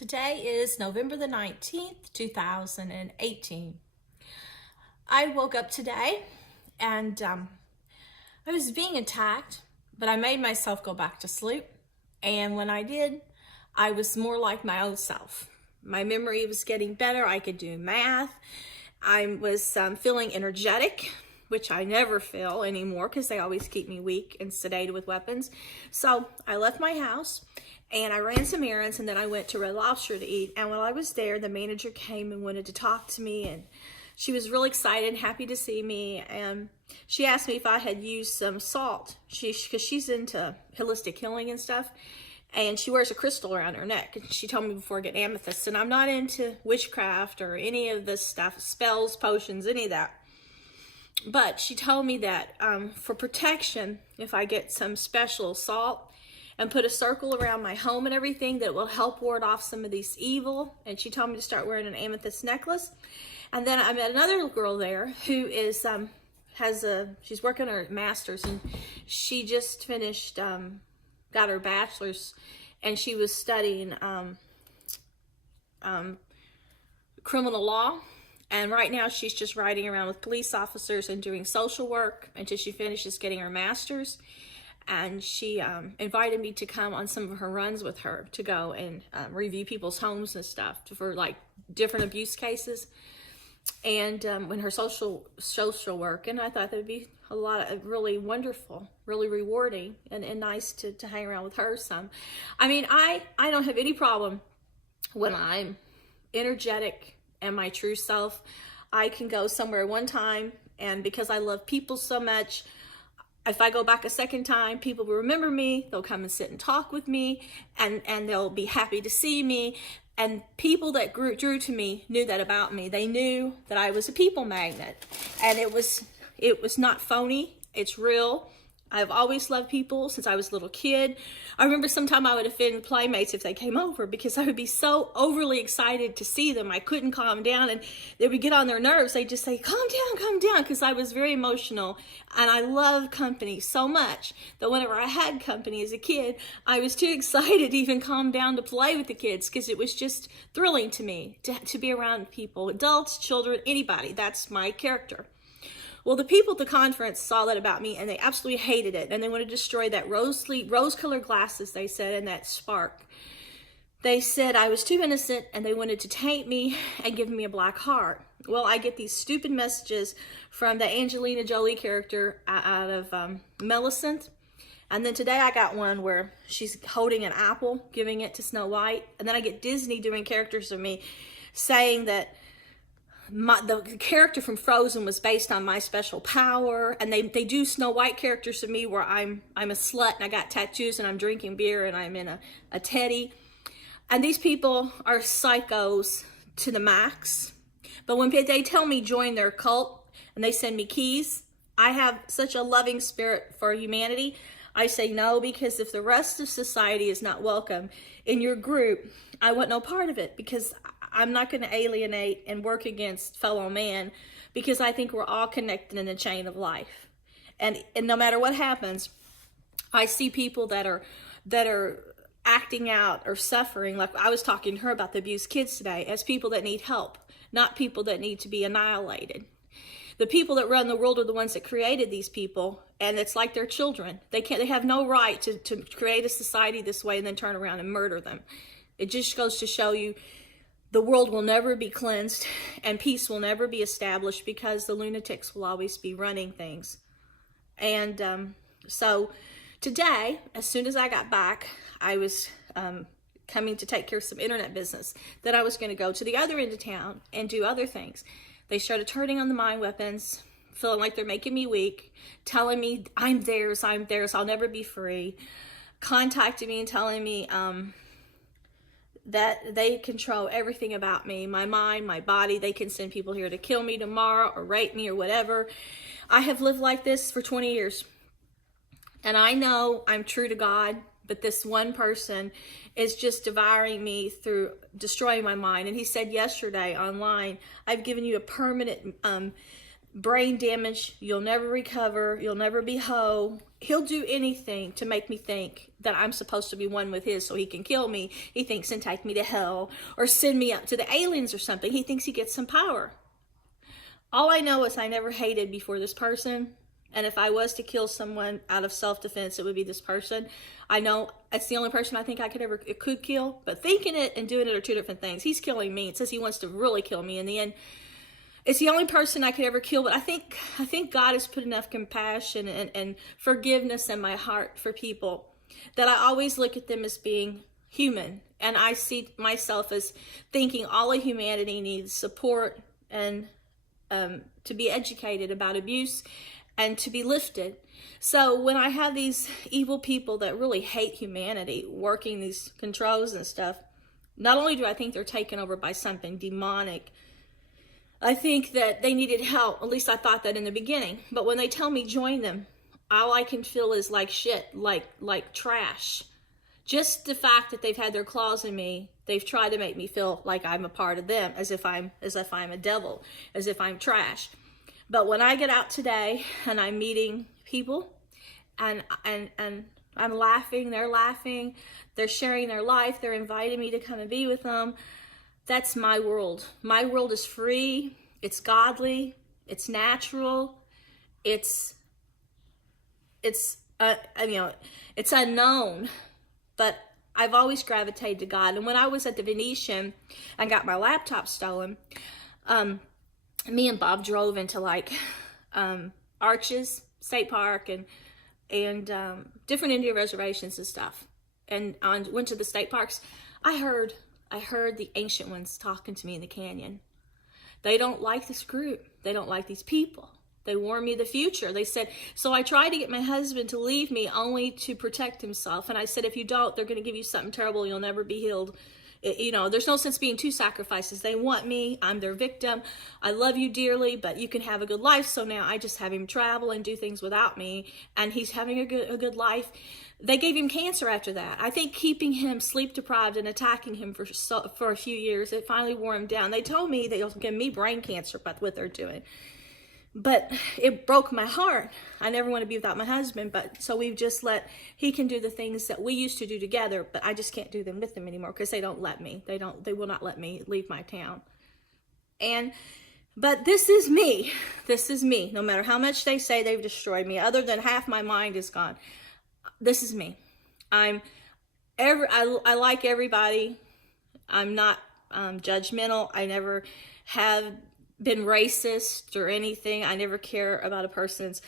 Today is November the 19th, 2018. I woke up today and I was being attacked, but I made myself go back to sleep. And when I did, I was more like my old self. My memory was getting better. I could do math. I was feeling energetic, which I never feel anymore because they always keep me weak and sedated with weapons. So I left my house and I ran some errands, and then I went to Red Lobster to eat. And while I was there, the manager came and wanted to talk to me, and she was really excited, happy to see me. And she asked me if I had used some salt, because she's into holistic healing and stuff. And she wears a crystal around her neck. And she told me before I get amethyst. And I'm not into witchcraft or any of this stuff, spells, potions, any of that. But she told me that for protection, if I get some special salt and put a circle around my home and everything, that will help ward off some of these evil. And she told me to start wearing an amethyst necklace. And then I met another girl there who is she's working her master's, and she just finished got her bachelor's, and she was studying criminal law. And right now she's just riding around with police officers and doing social work until she finishes getting her master's. And she invited me to come on some of her runs with her to go and review people's homes and stuff for like different abuse cases. And when her social work, and I thought that'd be a lot of really wonderful, really rewarding, and nice to hang around with her some. I mean, I don't have any problem when I'm energetic and my true self. I can go somewhere one time, and because I love people so much, if I go back a second time, people will remember me. They'll come and sit and talk with me, and they'll be happy to see me. And people that drew to me knew that about me. They knew that I was a people magnet, and it was not phony. It's real. I've always loved people since I was a little kid. I remember sometime I would offend playmates if they came over because I would be so overly excited to see them. I couldn't calm down, and they would get on their nerves. They'd just say, calm down, because I was very emotional, and I love company so much that whenever I had company as a kid, I was too excited to even calm down to play with the kids because it was just thrilling to me to be around people, adults, children, anybody. That's my character. Well, the people at the conference saw that about me, and they absolutely hated it, and they wanted to destroy that rose-colored glasses, they said, and that spark. They said I was too innocent, and they wanted to taint me and give me a black heart. Well, I get these stupid messages from the Angelina Jolie character out of Millicent, and then today I got one where she's holding an apple, giving it to Snow White, and then I get Disney doing characters of me saying that the character from Frozen was based on my special power, and they do Snow White characters of me where I'm a slut and I got tattoos and I'm drinking beer and I'm in a teddy. And these people are psychos to the max. But when they tell me join their cult and they send me keys, I have such a loving spirit for humanity. I say no, because if the rest of society is not welcome in your group, I want no part of it, because I'm not going to alienate and work against fellow man, because I think we're all connected in a chain of life. And no matter what happens, I see people that are acting out or suffering, like I was talking to her about the abused kids today, as people that need help, not people that need to be annihilated. The people that run the world are the ones that created these people, and it's like they're children. They have no right to create a society this way and then turn around and murder them. It just goes to show you the world will never be cleansed and peace will never be established, because the lunatics will always be running things. And so today, as soon as I got back, I was coming to take care of some internet business. Then I was going to go to the other end of town and do other things. They started turning on the mind weapons, feeling like they're making me weak, telling me I'm theirs, I'll never be free, contacting me and telling me that they control everything about me, my mind, my body. They can send people here to kill me tomorrow or rape me or whatever. I have lived like this for 20 years. And I know I'm true to God, but this one person is just devouring me through destroying my mind. And he said yesterday online, I've given you a permanent brain damage, you'll never recover, you'll never be whole. He'll do anything to make me think that I'm supposed to be one with his so he can kill me. He thinks and take me to hell or send me up to the aliens or something. He thinks he gets some power. All I know is I never hated before this person. And if I was to kill someone out of self-defense, it would be this person. I know it's the only person I think I could kill, but thinking it and doing it are two different things. He's killing me. It says he wants to really kill me in the end. It's the only person I could ever kill, but I think God has put enough compassion and forgiveness in my heart for people that I always look at them as being human. And I see myself as thinking all of humanity needs support and to be educated about abuse and to be lifted. So when I have these evil people that really hate humanity working these controls and stuff, not only do I think they're taken over by something demonic, I think that they needed help. At least I thought that in the beginning. But when they tell me join them, all I can feel is like shit, like trash. Just the fact that they've had their claws in me, they've tried to make me feel like I'm a part of them, as if I'm a devil, as if I'm trash. But when I get out today and I'm meeting people and I'm laughing, they're sharing their life, they're inviting me to come and be with them. That's my world. My world is free, it's godly, it's natural, it's unknown, but I've always gravitated to God. And when I was at the Venetian and got my laptop stolen, me and Bob drove into Arches State Park and different Indian reservations and stuff, and went to the state parks. I heard the ancient ones talking to me in the canyon. They don't like this group. They don't like these people. They warn me of the future. They said, so I tried to get my husband to leave me only to protect himself. And I said, if you don't, they're going to give you something terrible. You'll never be healed. There's no sense being two sacrifices. They want me. I'm their victim. I love you dearly, but you can have a good life. So now I just have him travel and do things without me. And he's having a good life. They gave him cancer after that. I think keeping him sleep deprived and attacking him for a few years, it finally wore him down. They told me they'll give me brain cancer by what they're doing. But it broke my heart. I never want to be without my husband, but so we've just he can do the things that we used to do together, but I just can't do them with him anymore because they don't let me. They will not let me leave my town. But this is me. This is me. No matter how much they say they've destroyed me, other than half my mind is gone. This is me. I like everybody. I'm not judgmental. I never have been racist or anything. I never care about a person's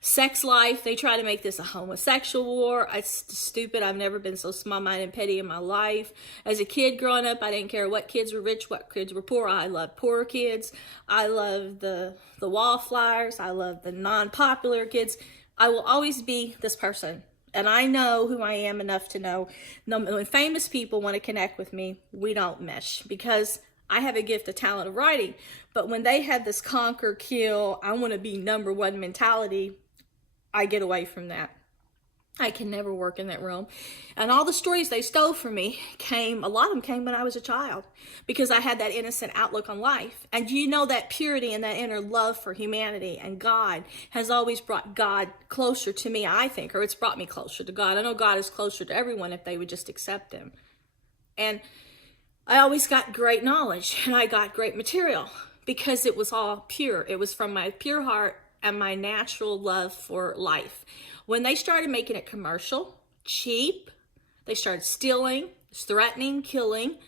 sex life. They try to make this a homosexual war. It's stupid. I've never been so small-minded and petty in my life. As a kid growing up, I didn't care what kids were rich, what kids were poor. I loved poor kids. I love the wallflowers. I love the non-popular kids. I will always be this person. And I know who I am enough to know when famous people want to connect with me, we don't mesh, because I have a gift, a talent of writing. But when they have this conquer, kill, I want to be number one mentality, I get away from that. I can never work in that realm. And all the stories they stole from me a lot of them came when I was a child, because I had that innocent outlook on life. And that purity and that inner love for humanity and God has always brought God closer to me, I think, or it's brought me closer to God. I know God is closer to everyone if they would just accept him. And I always got great knowledge and I got great material because it was all pure. It was from my pure heart and my natural love for life. When they started making it commercial, cheap, they started stealing, threatening, killing,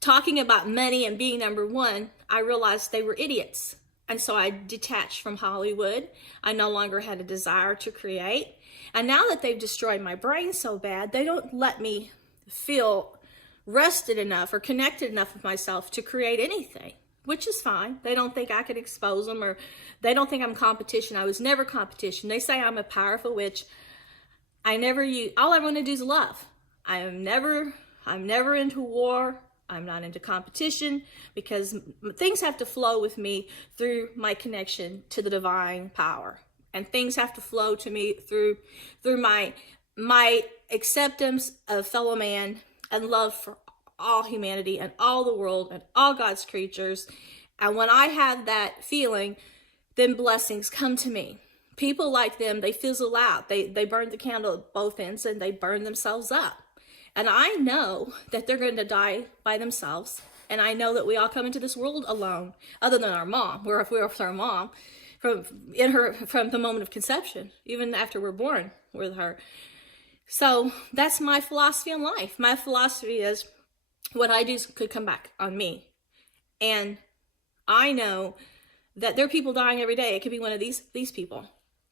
talking about money and being number one, I realized they were idiots. And so I detached from Hollywood. I no longer had a desire to create. And now that they've destroyed my brain so bad, they don't let me feel rested enough or connected enough with myself to create anything, which is fine. They don't think I could expose them, or they don't think I'm competition. I was never competition. They say I'm a powerful witch. All I want to do is love. I'm never into war. I'm not into competition, because things have to flow with me through my connection to the divine power. And things have to flow to me through my acceptance of fellow man and love for all humanity and all the world and all God's creatures. And when I have that feeling, then blessings come to me. People like them, they fizzle out. They burn the candle at both ends and they burn themselves up. And I know that they're going to die by themselves. And I know that we all come into this world alone, other than our mom. We're with our mom from the moment of conception, even after we're born with her. So that's my philosophy on life. My philosophy is what I do could come back on me. And I know that there are people dying every day. It could be one of these people.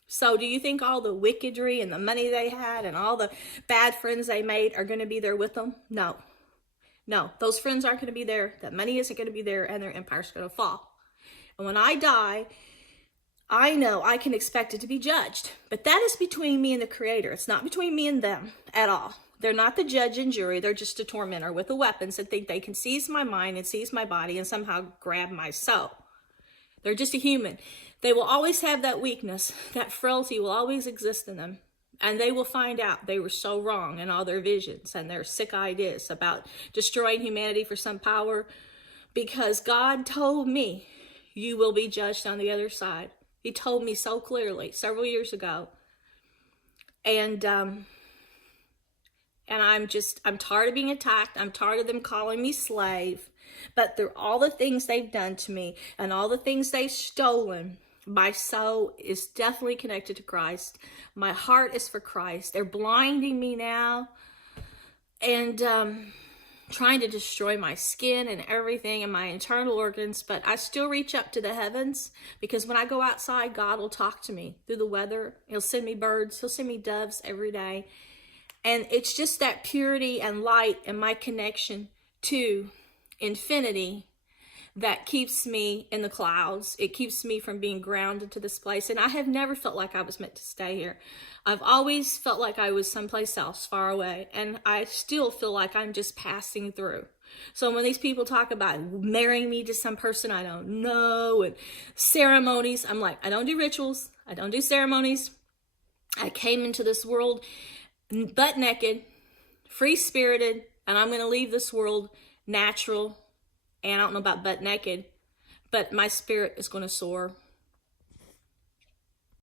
So do you think all the wickedry and the money they had and all the bad friends they made are going to be there with them? No. No, those friends aren't going to be there. That money isn't going to be there, and their empire's going to fall. And when I die, I know I can expect it to be judged. But that is between me and the Creator. It's not between me and them at all. They're not the judge and jury. They're just a tormentor with the weapons that think they can seize my mind and seize my body and somehow grab my soul. They're just a human. They will always have that weakness. That frailty will always exist in them. And they will find out they were so wrong in all their visions and their sick ideas about destroying humanity for some power. Because God told me, you will be judged on the other side. He told me so clearly several years ago. And I'm tired of being attacked. I'm tired of them calling me slave. But through all the things they've done to me and all the things they've stolen, my soul is definitely connected to Christ. My heart is for Christ. They're blinding me now and trying to destroy my skin and everything and my internal organs. But I still reach up to the heavens, because when I go outside, God will talk to me through the weather. He'll send me birds. He'll send me doves every day. And it's just that purity and light and my connection to infinity that keeps me in the clouds. It keeps me from being grounded to this place. And I have never felt like I was meant to stay here. I've always felt like I was someplace else far away. And I still feel like I'm just passing through. So when these people talk about marrying me to some person I don't know and ceremonies, I'm like, I don't do rituals. I don't do ceremonies. I came into this world butt naked, free-spirited, and I'm going to leave this world natural. And I don't know about butt naked, but my spirit is going to soar.